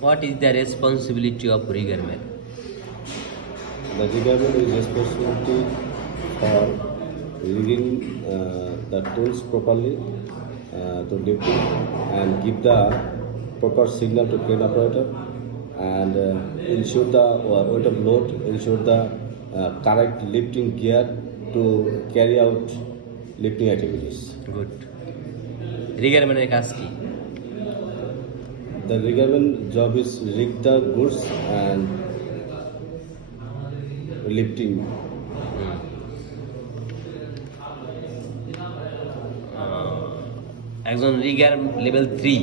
What is the responsibility of riggerman? The riggerman is responsibility for rigging the tools properly to lifting and give the proper signal to crane operator and ensure the weight of load, ensure the correct lifting gear to carry out lifting activities. Good. Riggerman কাজ কি? The riggerman job is rig the goods and lifting. একজন Regard level 3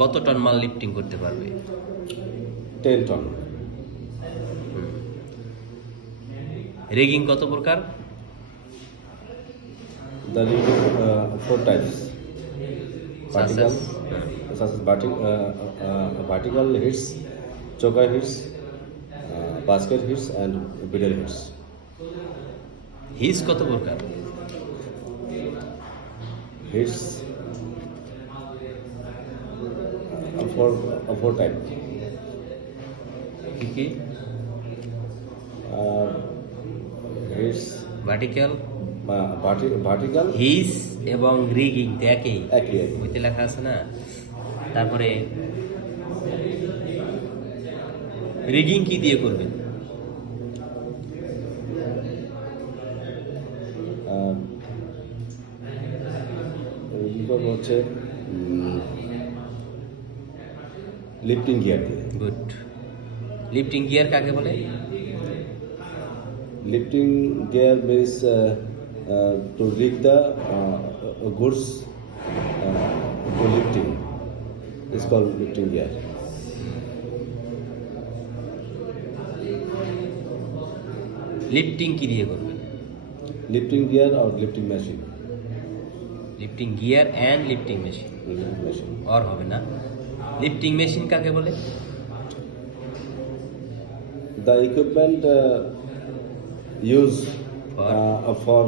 কত টন মাল লিফটিং করতে পারবে? 10 ton. Rigging কত প্রকার? The rigging 4 types. Vertical, vertical hits, choker hits, basket hits, and biddle hits. হিস কত প্রকার? Hits four types. কি কি? Hits, ভার্টিক্যাল, vertical, হিস এবং রিগিং একই একই। বইতে লেখা আছে না? তারপরে রিগিং কি দিয়ে করবেন? হচ্ছে লিফটিং গিয়ার দিয়ে। গুড। লিফটিং গিয়ার কাকে বলে? Lifting gear means to rig the goods to lifting. It's called lifting gear. Lifting কি দিয়ে করবেন? Lifting gear or lifting machine. Lifting gear and lifting machine. Lifting machine. আর হবে না। Lifting machine কাকে বলে? The equipment used for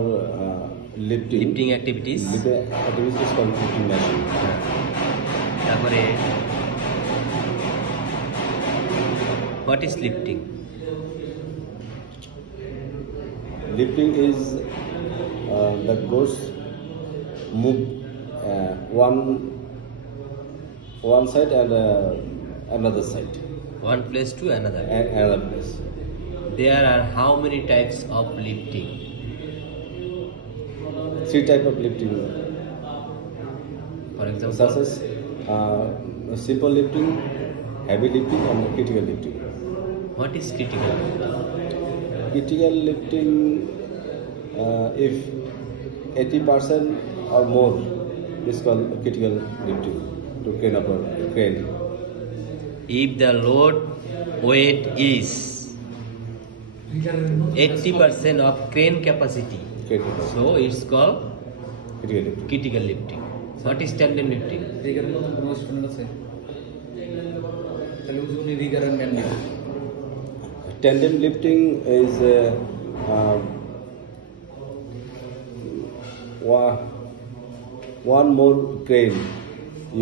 lifting. Lifting activities. Lifting activities is called lifting machine. তারপরে what is lifting? Lifting is the goods move one side and another side. One place to another. Another place. There are how many types of lifting? 3 types of lifting. For example, Such as simple lifting, heavy lifting, and critical lifting. what is critical lifting? Critical lifting, if 80% or more, is called critical lifting to crane upper crane. If the load weight is 80% of crane capacity, so it's called Critical lifting. critical lifting. What is tandem lifting? রিগারের মতো কোনো স্টুডেন্ট আছে? তাহলে উনি রিগারের ম্যান না। Tandem lifting is one more crane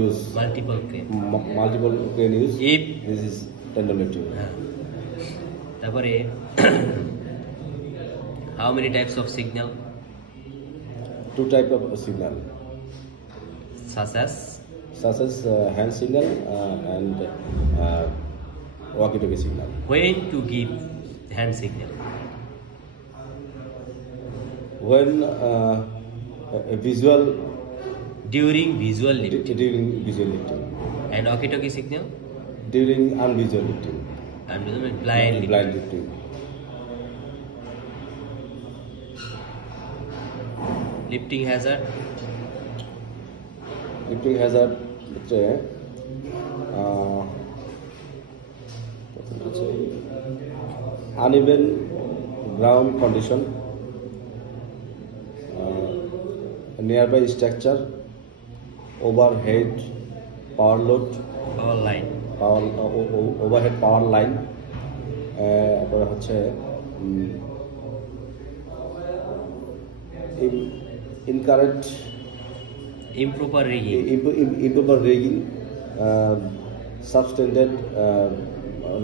use. Multiple crane. Multiple crane use. If This is tandem lifting. তারপরে how many types of signal? 2 types of signal, Such as hand signal and walkie-talkie signal. when to give hand signal? When a visual During visual lifting. during visual lifting, And walkie-talkie signal? during unvisual lifting, And blind lifting. blind lifting. Lifting hazard? Lifting hazard হচ্ছে uneven ground condition, nearby structure, overhead power load, Power line. overhead power line, তারপরে হচ্ছে incorrect Improper rigging. improper rigging, substandard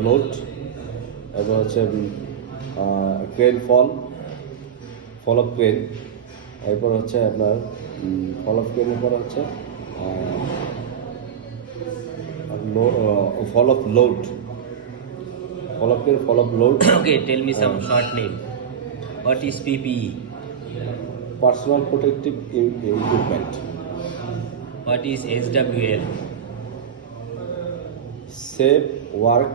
load, এরপর হচ্ছে crane fall of crane, এরপর হচ্ছে আপনার fall of ক্রেনের পরে হচ্ছে fall of load, fall of crane, fall of load. Okay, tell me some short name. What is PPE? Personal protective equipment. What is SWL? Safe work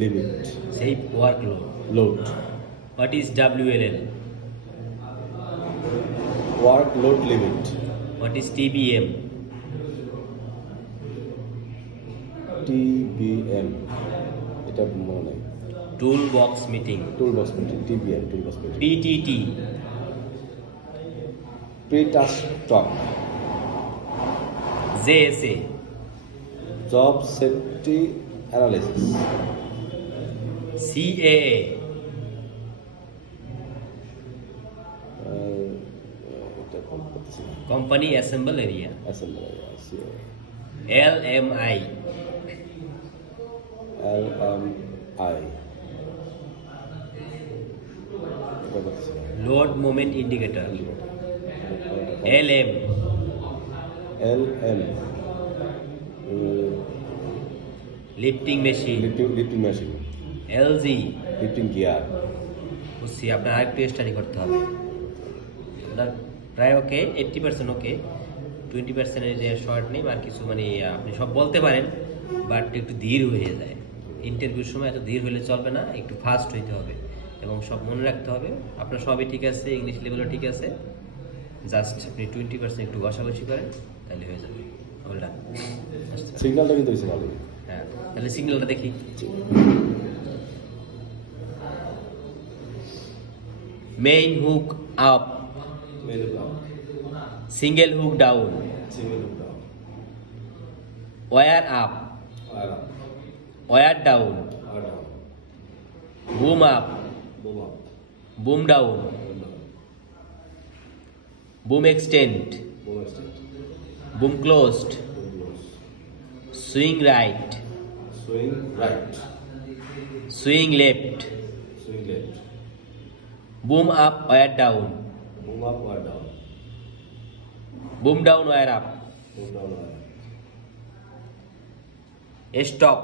limit. Safe workload. Load. What is WLL? Workload limit. What is TBM? TBM. এটা মনে নাই। Toolbox meeting. Toolbox meeting. TBM. Toolbox meeting. PTT. Pre-task talk. JSA. Job safety analysis. CAA. এটা করতেছি না। Company Assemble Area. Assembly area. CAA. LMI. LMI. এটা করতেছি না। Load Moment Indicator. LM. LM. Lifting Machine. Lifting machine. LG. Lifting gear. বুঝছি, আপনার আরেকটু স্টাডি করতে হবে। আপনার প্রায় ওকে, 80% ওকে, 20% যে শর্ট নেই আর কিছু, মানে আপনি সব বলতে পারেন বাট একটু ধীর হয়ে যায়। ইন্টারভিউর সময় এত ধীর হলে চলবে না, একটু ফাস্ট হইতে হবে এবং সব মনে রাখতে হবে। আপনার সবই ঠিক আছে, ইংলিশ লেভেলও ঠিক আছে, জাস্ট আপনি 20% একটু ঘষাঘষি করেন তাহলে হয়ে যাবে। ওটা সিগন্যালটা কিন্তু হয়েছে ভালো। হ্যাঁ, তাহলে সিগন্যালটা দেখি। Main hook up, single hook down, wire up, wire down, boom up, boom down, boom extend, boom closed, swing right, swing left, boom up, wire down, boom down, wire up, stop,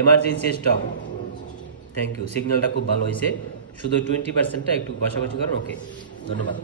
emergency stop। Thank you, সিগন্যালটা খুব ভালো হয়েছে, শুধু 20%টা একটু ঘষাঘষি করেন। ওকে, ধন্যবাদ।